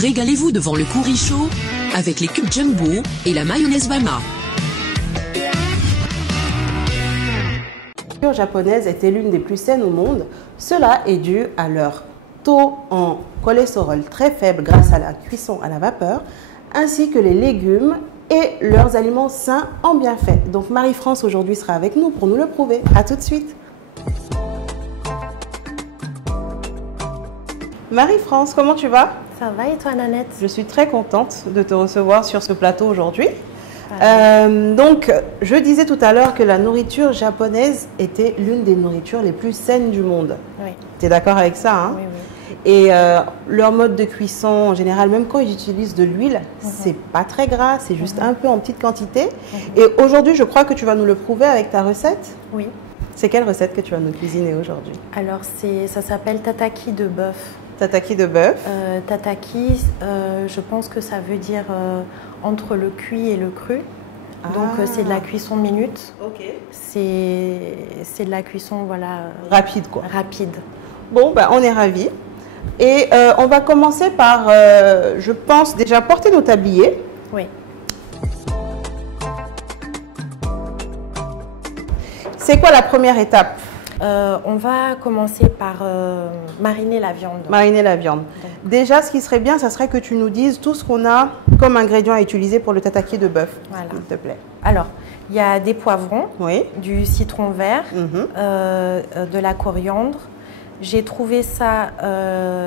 Régalez-vous devant le curry chaud avec les cubes jumbo et la mayonnaise Bama. La nourriture japonaise était l'une des plus saines au monde. Cela est dû à leur taux en cholestérol très faible grâce à la cuisson à la vapeur, ainsi que les légumes et leurs aliments sains en bienfaits. Donc Marie-France aujourd'hui sera avec nous pour nous le prouver. À tout de suite. Marie-France, comment tu vas? Ça va et toi, Nanette? Je suis très contente de te recevoir sur ce plateau aujourd'hui. Donc, je disais tout à l'heure que la nourriture japonaise était l'une des nourritures les plus saines du monde. Oui. Tu es d'accord avec ça, hein? Oui, oui. Et leur mode de cuisson, en général, même quand ils utilisent de l'huile, c'est pas très gras, c'est juste un peu en petite quantité. Et aujourd'hui, je crois que tu vas nous le prouver avec ta recette. Oui. C'est quelle recette que tu vas nous cuisiner aujourd'hui? Alors, ça s'appelle tataki de bœuf. Tataki de bœuf. Tataki, je pense que ça veut dire entre le cuit et le cru. Donc, c'est de la cuisson minute. Ok. C'est de la cuisson, voilà. Rapide, quoi. Rapide. Bon, ben, on est ravis. Et on va commencer par, je pense, déjà porter nos tabliers. Oui. C'est quoi la première étape? On va commencer par mariner la viande. Mariner la viande. Déjà, ce qui serait bien, ça serait que tu nous dises tout ce qu'on a comme ingrédients à utiliser pour le tataki de bœuf, Voilà. s'il te plaît. Alors, il y a des poivrons, Oui. du citron vert, de la coriandre. J'ai trouvé ça,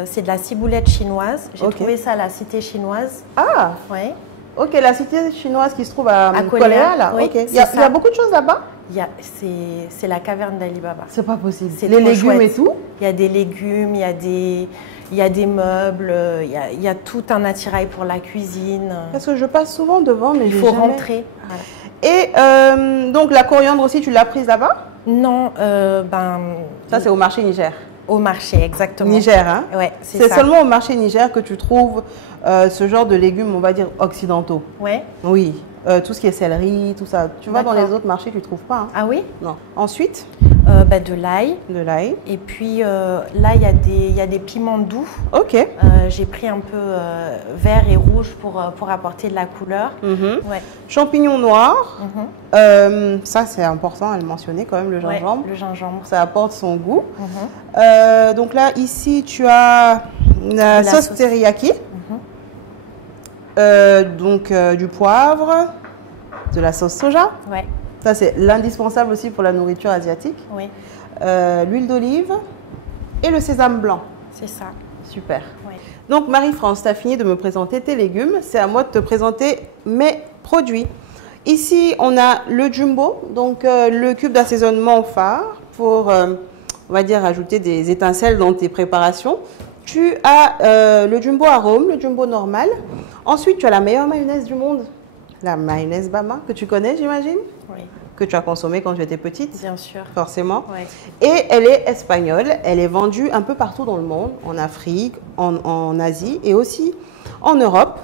c'est de la ciboulette chinoise. J'ai trouvé ça à la cité chinoise. Ah, Ouais. ok, la cité chinoise qui se trouve à Korea, là. oui, Ok. Il c'est y a ça. beaucoup de choses là-bas? C'est la caverne d'Ali Baba. C'est pas possible. C'est Les trop légumes chouette. et tout? Il y a des légumes, il y a des meubles, il y a tout un attirail pour la cuisine. Parce que je passe souvent devant, mais Il j'ai faut jamais... rentrer. Voilà. Et donc la coriandre aussi, tu l'as prise là-bas? Non, Ça, c'est au marché Niger. au marché, exactement. Niger, hein? Ouais, C'est ça. seulement au marché Niger que tu trouves ce genre de légumes, on va dire, occidentaux. Ouais. Oui, tout ce qui est céleri, tout ça. Tu vois, dans D'accord. les autres marchés, tu ne trouves pas. Hein? Ah oui? Non. Ensuite, De l'ail. de l'ail. Et puis là, il y a des piments doux. Ok. J'ai pris un peu vert et rouge pour apporter de la couleur. Ouais. Champignons noirs. Ça, c'est important à le mentionner quand même, le Ouais, gingembre. le gingembre. Ça apporte son goût. Donc là, ici, tu as la sauce teriyaki. Du poivre, de la sauce soja. Ouais. Ça, c'est l'indispensable aussi pour la nourriture asiatique. Oui, L'huile d'olive et le sésame blanc. c'est ça. Super. Ouais. Donc, Marie-France, tu as fini de me présenter tes légumes. C'est à moi de te présenter mes produits. Ici, on a le jumbo, donc le cube d'assaisonnement phare pour, on va dire, ajouter des étincelles dans tes préparations. Tu as le jumbo arôme, le jumbo normal. Ensuite, tu as la meilleure mayonnaise du monde, la mayonnaise Bama, que tu connais, j'imagine, Oui, que tu as consommée quand tu étais petite, bien sûr. forcément. Ouais. Et elle est espagnole, elle est vendue un peu partout dans le monde, en Afrique, en Asie et aussi en Europe.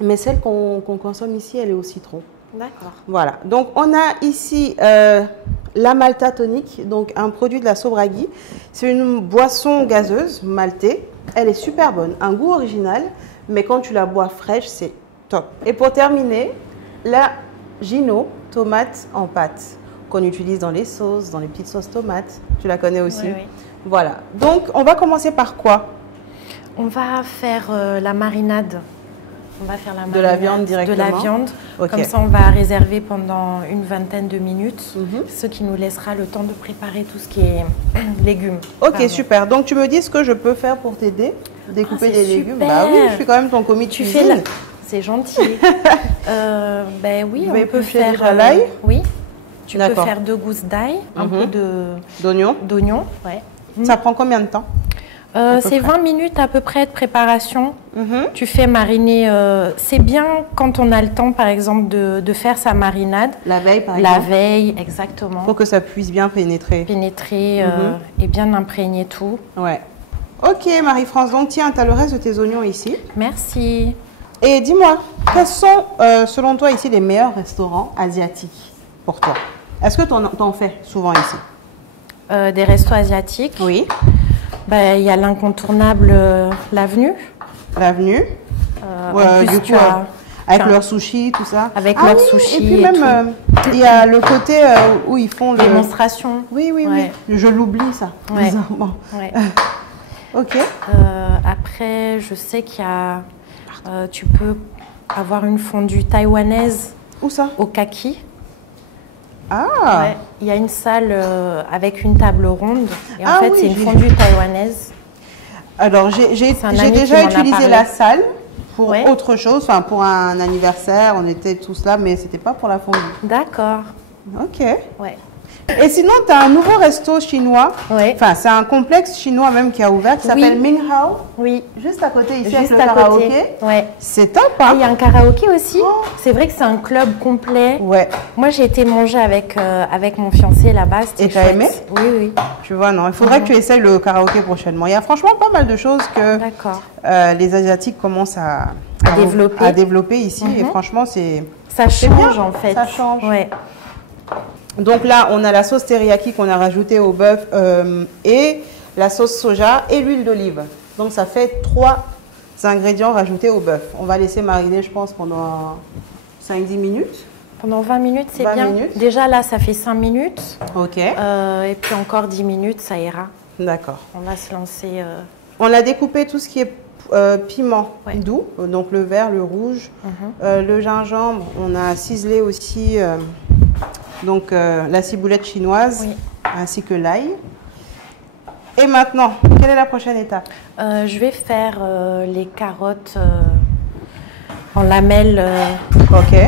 Mais celle qu'on consomme ici, elle est au citron. D'accord. Voilà, donc on a ici la Malta tonique, donc un produit de la Sobraghi. C'est une boisson gazeuse maltais. Elle est super bonne, un goût original, mais quand tu la bois fraîche, c'est top. Et pour terminer, la Gino tomate en pâte qu'on utilise dans les sauces, dans les petites sauces tomates. Tu la connais aussi? Oui, oui. Voilà, donc on va commencer par quoi? On va faire la marinade. On va faire la marinade De la viande directement? De la viande. Ok. Comme ça, on va réserver pendant une vingtaine de minutes, ce qui nous laissera le temps de préparer tout ce qui est légumes. Ok, Pardon. super. Donc tu me dis ce que je peux faire pour t'aider? Découper Ah, c'est des légumes? super. Bah oui, je suis quand même ton commis de Tu cuisine. fais la... C'est gentil. Ben oui, Je vais on peut éplucher faire déjà l'ail. oui. Tu peux D'accord. faire 2 gousses d'ail, un peu D'oignons. d'oignon. Ouais. Ça prend combien de temps? C'est 20 minutes à peu près de préparation. Tu fais mariner. C'est bien quand on a le temps, par exemple, de faire sa marinade. La veille, par La exemple. veille, exactement. Pour que ça puisse bien pénétrer. Pénétrer et bien imprégner tout. Ouais. Ok, Marie-France. Donc tiens, tu as le reste de tes oignons ici. Merci. Et dis-moi, quels sont, selon toi, ici, les meilleurs restaurants asiatiques pour toi? Est-ce que tu en fais souvent ici? Des restos asiatiques. Oui. Ben, il y a l'incontournable l'Avenue. L'avenue. En plus, du coup, avec leur sushi, tout ça. Avec leur sushi. Et puis même, il y a le côté où ils font le... Démonstration. Oui, oui, oui. Je l'oublie, ça. Ouais. Bizarrement. Ouais. Ok. Après, je sais qu'il y a... tu peux avoir une fondue taïwanaise. Où ça? Au Kaki. Ah. Ouais. Il y a une salle avec une table ronde. Et en fait, oui, c'est une fondue taïwanaise. Alors, j'ai déjà utilisé la salle pour autre chose, enfin pour un anniversaire, on était tous là, mais c'était pas pour la fondue. D'accord. Ok. Ouais. Et sinon, tu as un nouveau resto chinois. Oui. Enfin, c'est un complexe chinois même qui a ouvert, qui s'appelle Ming Hao. Oui. Juste à côté, ici, Juste avec le karaoké. Ouais. C'est top, hein? Il y a un karaoké aussi. C'est vrai que c'est un club complet. Ouais. Moi, j'ai été manger avec mon fiancé là-bas. Et tu as aimé? Oui, oui. Tu vois, non, il faudrait que tu essayes le karaoké prochainement. Il y a franchement pas mal de choses que les Asiatiques commencent à développer ici. Et franchement, ça change en fait. Ça change. Ouais. Donc là, on a la sauce teriyaki qu'on a rajoutée au bœuf et la sauce soja et l'huile d'olive. Donc ça fait 3 ingrédients rajoutés au bœuf. On va laisser mariner, je pense, pendant 5-10 minutes. Pendant 20 minutes, c'est bien. Minutes. Déjà là, ça fait 5 minutes. Ok. Et puis encore 10 minutes, ça ira. D'accord. On va se lancer. On a découpé tout ce qui est piment doux, donc le vert, le rouge, le gingembre. On a ciselé aussi donc la ciboulette chinoise ainsi que l'ail. Et maintenant, quelle est la prochaine étape? Je vais faire les carottes en lamelles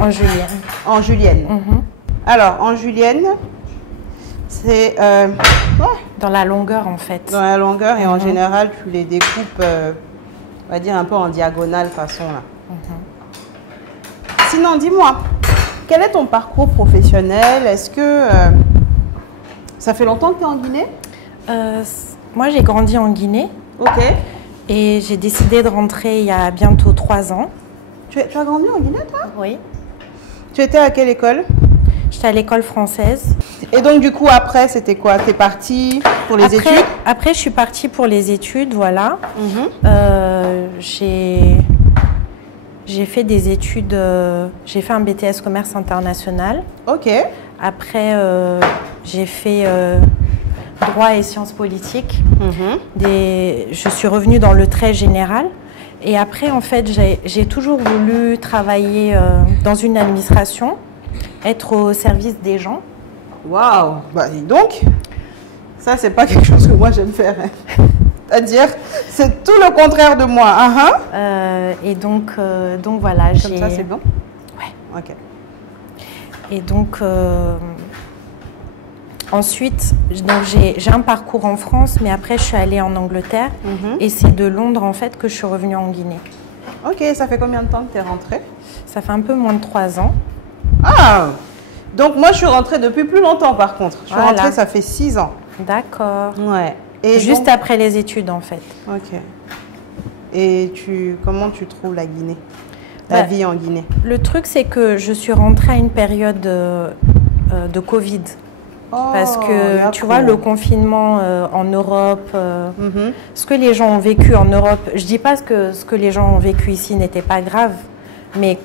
en julienne. En julienne. Alors, en julienne, c'est... dans la longueur, en fait. Dans la longueur, et en général, tu les découpes, on va dire, un peu en diagonale façon, là. Sinon, dis-moi, quel est ton parcours professionnel? Est-ce que ça fait longtemps que tu es en Guinée? Moi, j'ai grandi en Guinée. Ok. Et j'ai décidé de rentrer il y a bientôt 3 ans. Tu as grandi en Guinée, toi? Oui. Tu étais à quelle école? J'étais à l'école française. Et donc, du coup, après, c'était quoi? Tu es partie pour les études? Après, je suis partie pour les études, voilà. J'ai fait des études, j'ai fait un BTS commerce international. Ok. Après, j'ai fait droit et sciences politiques. Je suis revenue dans le trait général. Et après, en fait, j'ai toujours voulu travailler dans une administration, être au service des gens. Waouh! Bah, dis donc, ça, c'est pas quelque chose que moi j'aime faire. Hein. C'est-à-dire, c'est tout le contraire de moi. Et donc voilà. Comme ça, c'est bon? Ouais. Ok. Et donc, ensuite, j'ai un parcours en France, mais après, je suis allée en Angleterre. Et c'est de Londres, en fait, que je suis revenue en Guinée. Ok, ça fait combien de temps que tu es rentrée? Ça fait un peu moins de 3 ans. Ah! Donc, moi, je suis rentrée depuis plus longtemps, par contre. Je suis rentrée, ça fait 6 ans. D'accord. Ouais. Et juste après les études, en fait. Ok. Et comment tu trouves la Guinée? La vie en Guinée? Le truc, c'est que je suis rentrée à une période de Covid. Parce que, tu vois, le confinement en Europe, ce que les gens ont vécu en Europe, je dis pas que ce que les gens ont vécu ici n'était pas grave, mais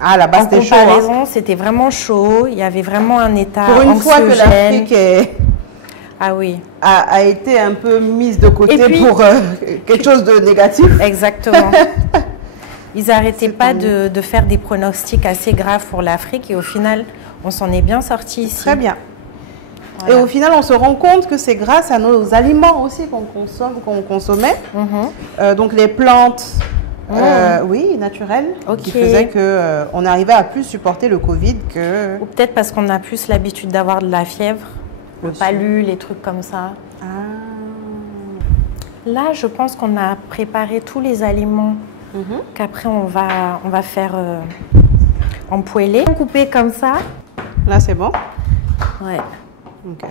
là-bas, c'était chaud. En comparaison, c'était vraiment chaud. Il y avait vraiment un état pour une fois que l'Afrique a été un peu mise de côté pour quelque chose de négatif. Exactement. Ils n'arrêtaient pas de faire des pronostics assez graves pour l'Afrique et au final, on s'en est bien sorti ici. Très bien. Voilà. Et au final, on se rend compte que c'est grâce à nos aliments aussi qu'on consommait. Donc les plantes, naturelles, qui faisaient qu'on arrivait à plus supporter le Covid que... Ou peut-être parce qu'on a plus l'habitude d'avoir de la fièvre, le palu, les trucs comme ça. Là, je pense qu'on a préparé tous les aliments qu'après on va faire empoêler. Couper comme ça. Là, c'est bon? Ouais. Ok.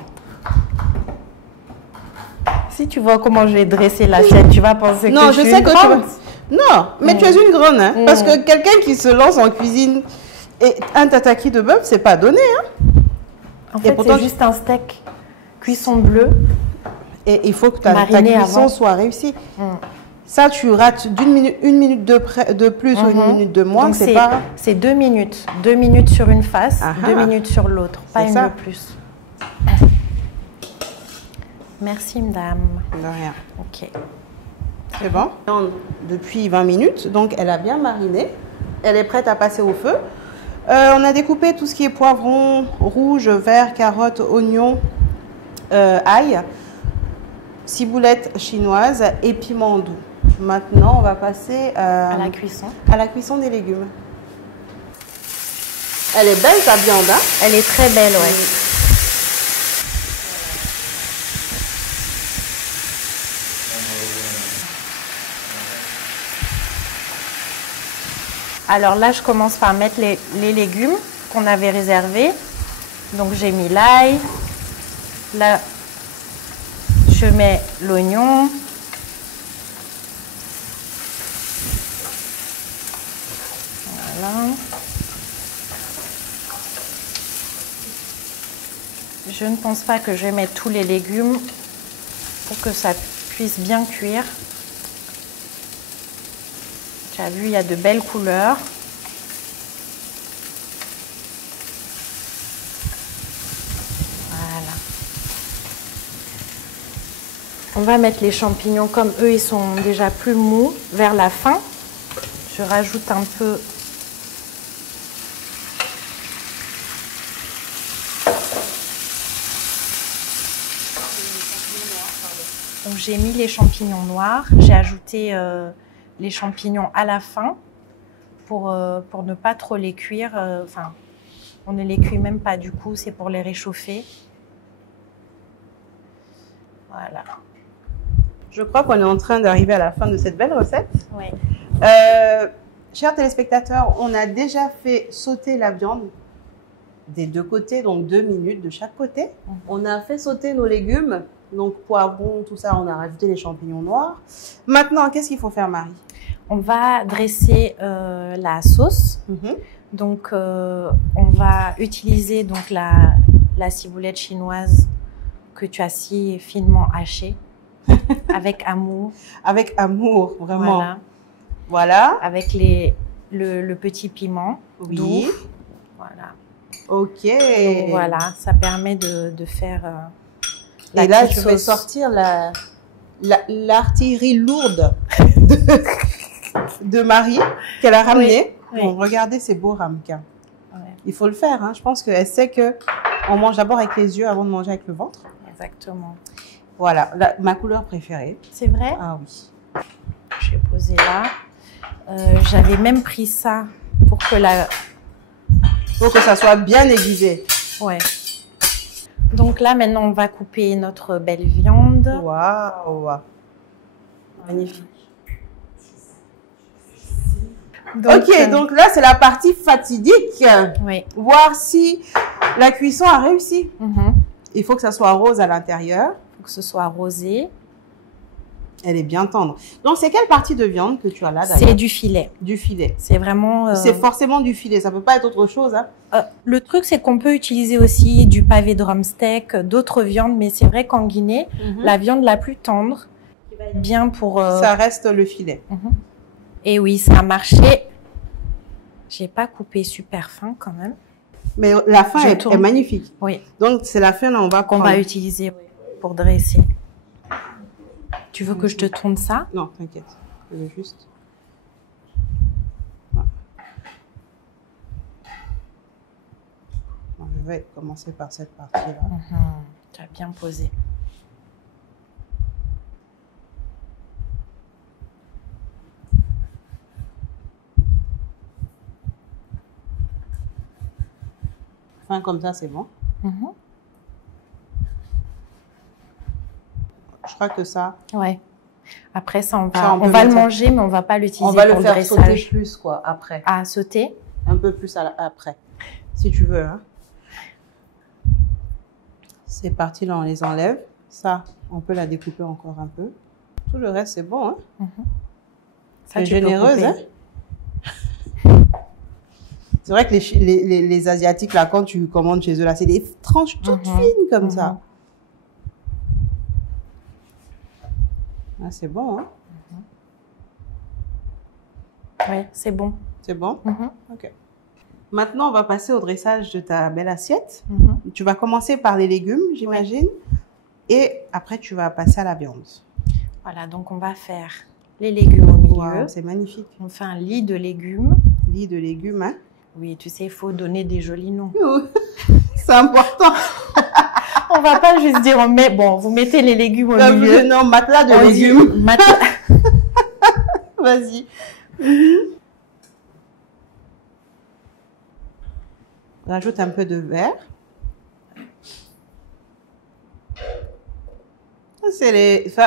Si tu vois comment je vais dresser l'assiette, tu vas penser que je suis une grande. Non, mais tu es une grande, hein, parce que quelqu'un qui se lance en cuisine et un tataki de bœuf, c'est pas donné, hein. En fait, c'est juste un steak cuisson bleue. Et il faut que ta cuisson soit réussie. Ça, tu rates une minute de plus ou une minute de moins, c'est pas... C'est 2 minutes. 2 minutes sur une face, 2 minutes sur l'autre, pas une de plus. Merci, madame. De rien. Ok. C'est bon. Depuis 20 minutes, donc elle a bien mariné. Elle est prête à passer au feu. On a découpé tout ce qui est poivron, rouge, vert, carottes, oignons, ail, ciboulette chinoise et piment doux. Maintenant, on va passer à la cuisson. À la cuisson des légumes. Elle est belle ta viande, hein? Elle est très belle, ouais. Alors là, je commence par mettre les légumes qu'on avait réservés. Donc j'ai mis l'ail. Là, je mets l'oignon. Voilà. Je ne pense pas que je vais mettre tous les légumes pour que ça puisse bien cuire. Tu as vu, il y a de belles couleurs. Voilà. On va mettre les champignons comme eux, ils sont déjà plus mous vers la fin. Je rajoute un peu. Donc j'ai mis les champignons noirs. J'ai ajouté les champignons à la fin pour ne pas trop les cuire. Enfin, on ne les cuit même pas du coup, c'est pour les réchauffer. Voilà. Je crois qu'on est en train d'arriver à la fin de cette belle recette. Oui. Chers téléspectateurs, on a déjà fait sauter la viande des deux côtés, donc 2 minutes de chaque côté. On a fait sauter nos légumes, donc poivron, tout ça, on a rajouté les champignons noirs. Maintenant, qu'est-ce qu'il faut faire, Marie? On va dresser la sauce. Donc, on va utiliser donc la ciboulette chinoise que tu as si finement hachée, avec amour. Avec amour, vraiment. Voilà. Voilà. Avec le petit piment doux. Voilà. Ok. Donc, voilà, ça permet de faire et là, tu vas sortir l'artillerie lourde de Marie qu'elle a ramenée. Oui. Bon, regardez ces beaux ramequins. Ouais. Il faut le faire. Hein. Je pense qu'elle sait qu'on mange d'abord avec les yeux avant de manger avec le ventre. Exactement. Voilà, ma couleur préférée. C'est vrai? Ah oui. Je vais poser là. J'avais même pris ça pour que ça soit bien aiguisé. Ouais. Donc là, maintenant, on va couper notre belle viande. Waouh! Magnifique. Donc, ok, donc là, c'est la partie fatidique. Oui. Voir si la cuisson a réussi. Il faut que ça soit rose à l'intérieur. Il faut que ce soit rosé. Elle est bien tendre. Donc, c'est quelle partie de viande que tu as là, d'ailleurs? C'est du filet. Du filet. C'est vraiment... C'est forcément du filet. Ça peut pas être autre chose, hein? Le truc, c'est qu'on peut utiliser aussi du pavé de drumstick, d'autres viandes, mais c'est vrai qu'en Guinée, la viande la plus tendre, qui va être bien pour... Ça reste le filet. Et oui, ça a marché. J'ai pas coupé super fin quand même. Mais la fin est magnifique. Oui. Donc, c'est la fin, là, qu'on va utiliser pour dresser. Tu veux que je te tourne ça? Non, t'inquiète. Je veux juste... Bon, je vais commencer par cette partie-là. Tu as bien posé. Fin comme ça, c'est bon. Je crois que ça... Ouais. Après, ça, on va le manger, mais on va pas l'utiliser pour le dressage. On va le faire sauter plus, quoi, après. Ah, sauter? Un peu plus après, si tu veux. Hein. C'est parti, là, on les enlève. Ça, on peut la découper encore un peu. Tout le reste, c'est bon. Hein. C'est généreuse, hein. C'est vrai que les Asiatiques, là, quand tu commandes chez eux, là, c'est des tranches toutes fines comme ça. Ah, c'est bon, hein. Oui, c'est bon. C'est bon? Mhm. Ok. Maintenant, on va passer au dressage de ta belle assiette. Mhm. Tu vas commencer par les légumes, j'imagine. Et après, tu vas passer à la viande. Voilà, donc on va faire les légumes au milieu. Wow, c'est magnifique. On fait un lit de légumes. Lit de légumes, hein? Oui, tu sais, il faut donner des jolis noms. C'est important. On va pas juste dire, bon, vous mettez les légumes au Comme milieu. non, matelas de On dit légumes. matelas. Vas-y. Rajoute un peu de verre.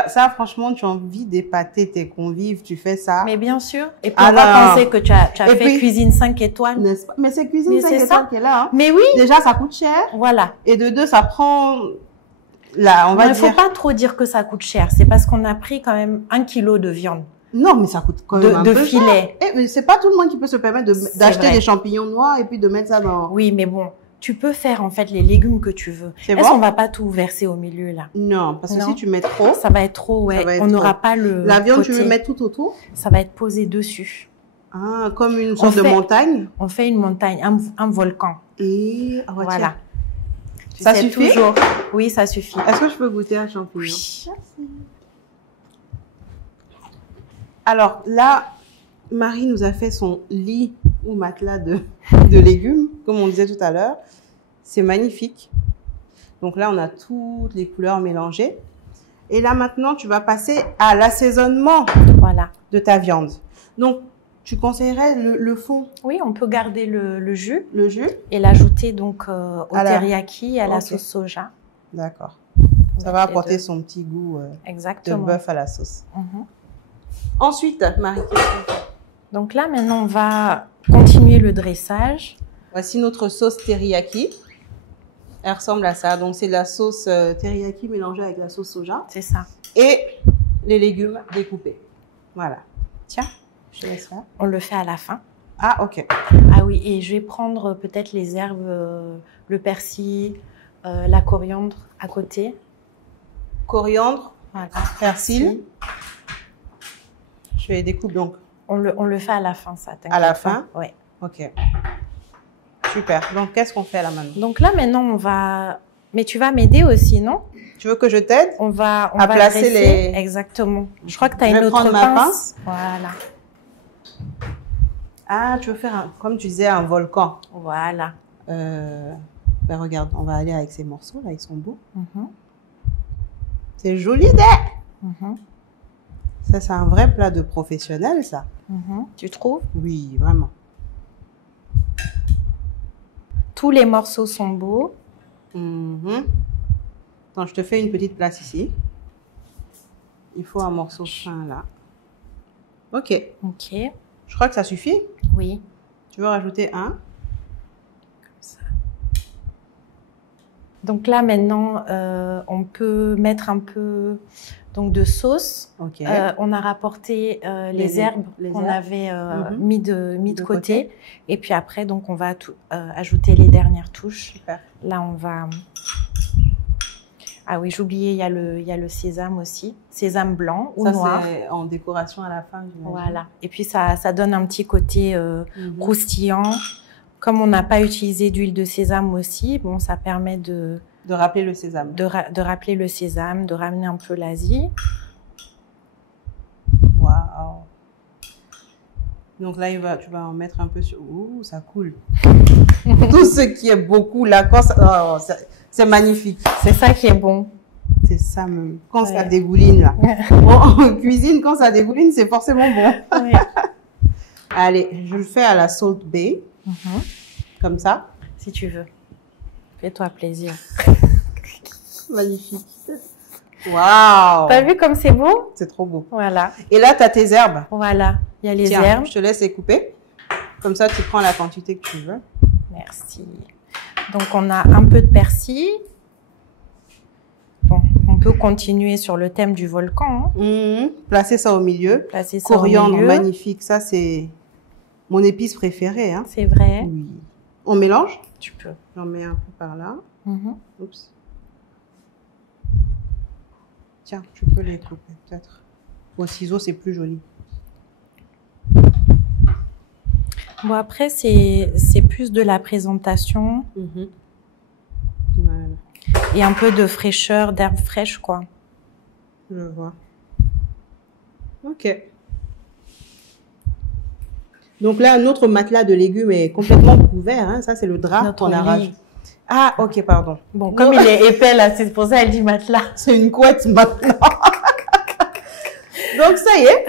Ça, franchement, tu as envie d'épater tes convives, tu fais ça. Mais bien sûr. Et puis, on va penser que tu as fait cuisine 5 étoiles. N'est-ce pas? Mais c'est cuisine 5 étoiles qui est là. Hein. Mais oui. Déjà, ça coûte cher. Voilà. Et de deux, ça prend... Là, on va dire... Il ne faut pas trop dire que ça coûte cher. C'est parce qu'on a pris quand même 1 kilo de viande. Non, mais ça coûte quand même un peu cher. De filet. Et c'est pas tout le monde qui peut se permettre d'acheter des champignons noirs et puis de mettre ça dans... Oui, mais bon, tu peux faire en fait les légumes que tu veux. C'est bon? bon? On va pas tout verser au milieu là. Non, parce que si tu mets trop... Ça va être trop, ouais. On n'aura pas le La viande, côté. tu veux mettre tout autour? Ça va être posé dessus. Ah, comme une sorte de montagne? On fait une montagne, un volcan. Et... Ah, voilà. Ça suffit? Toujours. Oui, ça suffit. Est-ce que je peux goûter un champignon? Oui. Alors là, Marie nous a fait son lit ou matelas de légumes, comme on disait tout à l'heure. C'est magnifique. Donc là, on a toutes les couleurs mélangées. Et là, maintenant, tu vas passer à l'assaisonnement de ta viande. Donc, tu conseillerais le fond? Oui, on peut garder le jus. Le jus? Et l'ajouter donc au teriyaki et à la sauce soja. D'accord. Ça va apporter son petit goût de bœuf à la sauce. Ensuite, Marie, qu'est-ce qu'on fait? Donc là, maintenant, on va continuer le dressage. Voici notre sauce teriyaki. Elle ressemble à ça. Donc, c'est de la sauce teriyaki mélangée avec la sauce soja. C'est ça. Et les légumes découpés. Voilà. Tiens, je te laisse faire. On le fait à la fin. Ah, ok. Ah oui, et je vais prendre peut-être les herbes, le persil, la coriandre à côté. Coriandre, voilà. Persil. Je les découpe donc. On le fait à la fin, ça. À la fin? Oui. Ok. Super. Donc, qu'est-ce qu'on fait là maintenant? Donc là, maintenant, on va... Mais tu vas m'aider aussi, non? Tu veux que je t'aide? On va placer dresser. les... Exactement. Je crois que tu as une autre prendre ma pince. Voilà. Ah, tu veux faire, comme tu disais, un volcan. Voilà. Ben regarde, on va aller avec ces morceaux là, ils sont beaux. C'est joli, Ça, c'est un vrai plat de professionnel, ça. Tu trouves? Oui, vraiment. Tous les morceaux sont beaux. Attends, je te fais une petite place ici. Il faut un morceau fin là. Ok. Ok. Je crois que ça suffit. Oui. Tu veux rajouter un? Comme ça. Donc là, maintenant, on peut mettre un peu donc, de sauce. Ok. On a rapporté les herbes qu'on avait mis de côté. Et puis après, donc, on va ajouter les dernières touches. Super. Là, on va... Ah oui, j'oubliais, il y a le sésame aussi. Sésame blanc ou noir. Ça, c'est en décoration à la fin, j'imagine. Voilà. Et puis, ça donne un petit côté croustillant. Comme on n'a pas utilisé d'huile de sésame aussi, bon, ça permet de rappeler le sésame. De rappeler le sésame, de ramener un peu l'Asie. Waouh. Donc là, tu vas en mettre un peu sur... Ouh, ça coule. Tout ce qui est beaucoup là, quand ça... c'est magnifique. C'est ça qui est bon. C'est ça même. Quand ça dégouline là. Bon, en cuisine, quand ça dégouline, c'est forcément bon. Ouais. Allez, je le fais à la Salt Bae. Comme ça. Si tu veux. Fais-toi plaisir. Magnifique. Waouh. T'as vu comme c'est beau? C'est trop beau. Voilà. Et là, tu as tes herbes. Voilà. Il y a les Tiens, herbes. je te laisse les couper. Comme ça, tu prends la quantité que tu veux. Merci. Donc, on a un peu de persil. Bon, on peut continuer sur le thème du volcan. Placer ça au milieu. Placer ça Coriandre, au milieu. magnifique. Ça, c'est mon épice préférée. Hein. C'est vrai. Oui. On mélange? Tu peux. J'en mets un peu par là. Oups. Tiens, tu peux les couper peut-être. Au ciseau, c'est plus joli. Bon, après, c'est plus de la présentation Voilà, et un peu de fraîcheur, d'herbe fraîche, quoi. je vois. Ok. Donc là, notre matelas de légumes est complètement couvert. Hein. Ça, c'est le drap Notre qu'on a lit. rajouté. Ah, ok, pardon. Bon, comme il est épais, là, c'est pour ça qu'elle dit matelas. C'est une couette maintenant. Donc, ça y est.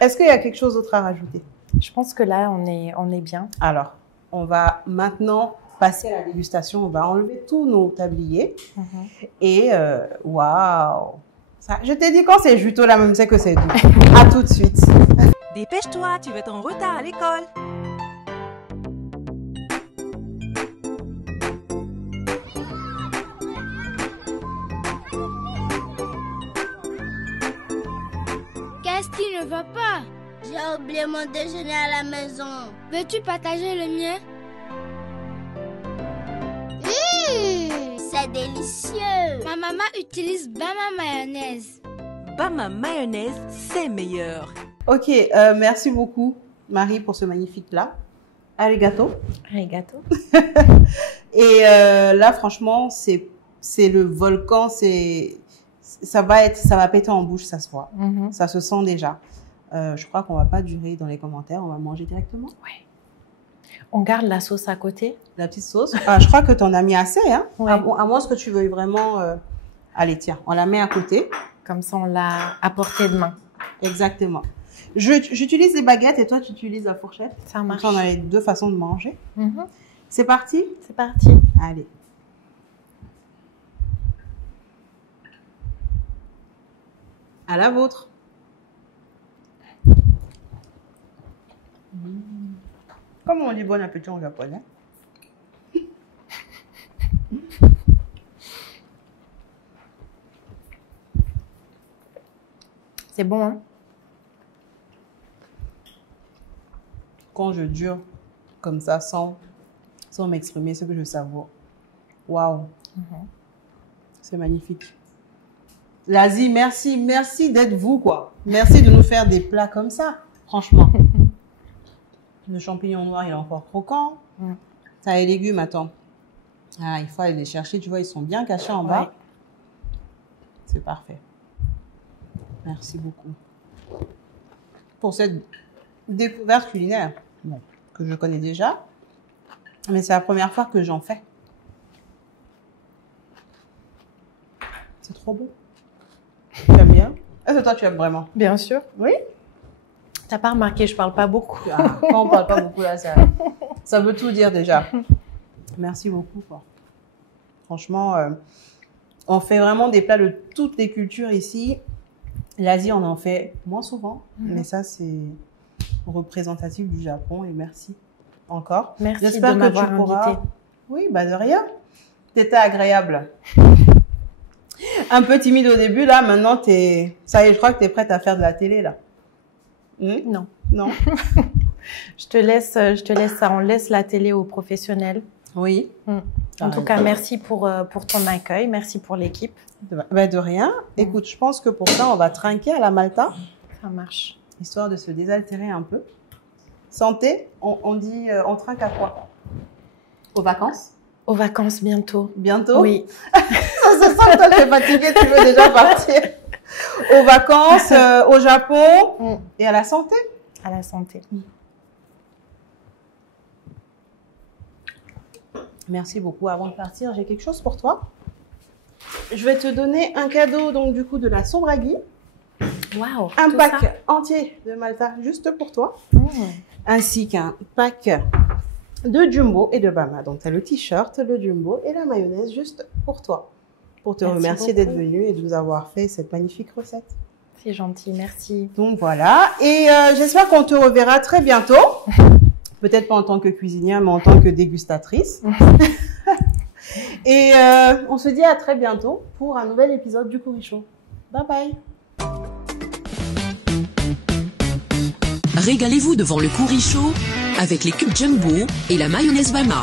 Est-ce qu'il y a quelque chose d'autre à rajouter? Je pense que là, on est bien. Alors, on va maintenant passer à la dégustation. On va enlever tous nos tabliers. Et waouh! Ça, je t'ai dit quand c'est juteux là, même c'est que c'est doux. À tout de suite. Dépêche-toi, tu vas être en retard à l'école. Qu'est-ce qui ne va pas? J'ai oublié mon déjeuner à la maison. Veux-tu partager le mien? C'est délicieux. Ma maman utilise Bama mayonnaise. Bama mayonnaise, c'est meilleur. Ok, merci beaucoup, Marie, pour ce magnifique plat. Arigato. Arigato. Et là, franchement, c'est le volcan, ça va péter en bouche, ça se voit. Ça se sent déjà. Je crois qu'on va pas durer dans les commentaires, on va manger directement. Ouais. On garde la sauce à côté. La petite sauce. Ah, je crois que tu en as mis assez, hein. Ouais. À moins que tu veuilles vraiment. Allez, tiens, on la met à côté. Comme ça, on l'a à portée de main. Exactement. J'utilise les baguettes et toi, tu utilises la fourchette. Ça marche. Donc, on a les deux façons de manger. C'est parti? C'est parti. Allez. À la vôtre. Comment on dit bon appétit en japonais? C'est bon, hein? Quand je dure comme ça, sans m'exprimer ce que je savoure. Waouh! C'est magnifique. L'Asie, merci d'être vous, quoi. Merci de nous faire des plats comme ça, franchement. Le champignon noir, il est encore croquant. Ça, les légumes, attends. Ah, il faut aller les chercher, tu vois, ils sont bien cachés en bas. Ouais. C'est parfait. Merci beaucoup pour cette découverte culinaire que je connais déjà, mais c'est la première fois que j'en fais. C'est trop beau. Tu aimes bien? Est-ce que toi, tu aimes vraiment? Bien sûr. Oui? T'as pas remarqué, je parle pas beaucoup. Ah, quand on parle pas beaucoup, là, ça veut tout dire déjà. Merci beaucoup, quoi. Franchement, on fait vraiment des plats de toutes les cultures ici. L'Asie, on en fait moins souvent, mais ça, c'est représentatif du Japon. Et merci encore. Merci J'espère de que m'avoir tu pourras... invitée. Oui, bah de rien. T'étais agréable. Un peu timide au début, là, maintenant, ça y est, je crois que t'es prête à faire de la télé, là. Non. Non? Je te laisse ça. On laisse la télé aux professionnels. Oui. En tout cas, merci pour ton accueil. Merci pour l'équipe. Bah, de rien. Écoute, je pense que pour ça, on va trinquer à la Malta, Ça marche. histoire de se désaltérer un peu. Santé, on dit, on trinque à quoi? Aux vacances? Aux vacances bientôt. Bientôt? Oui. Ça se sent que toi, tu es fatiguée, tu veux déjà partir. Aux vacances, au Japon et à la santé. À la santé. Merci beaucoup. Avant de partir, j'ai quelque chose pour toi. Je vais te donner un cadeau, donc du coup, de la Sombraghi. Waouh. Un tout pack ça. entier de Malta, juste pour toi. Ainsi qu'un pack de Jumbo et de Bama. Donc, tu as le t-shirt, le Jumbo et la mayonnaise juste pour toi. Pour te Merci remercier beaucoup. d'être venu et de nous avoir fait cette magnifique recette. C'est gentil, merci. Donc, voilà. Et j'espère qu'on te reverra très bientôt. Peut-être pas en tant que cuisinière, mais en tant que dégustatrice. Et on se dit à très bientôt pour un nouvel épisode du Courichon. Bye bye. Régalez-vous devant le Courichot avec les cubes Jumbo et la mayonnaise Bama.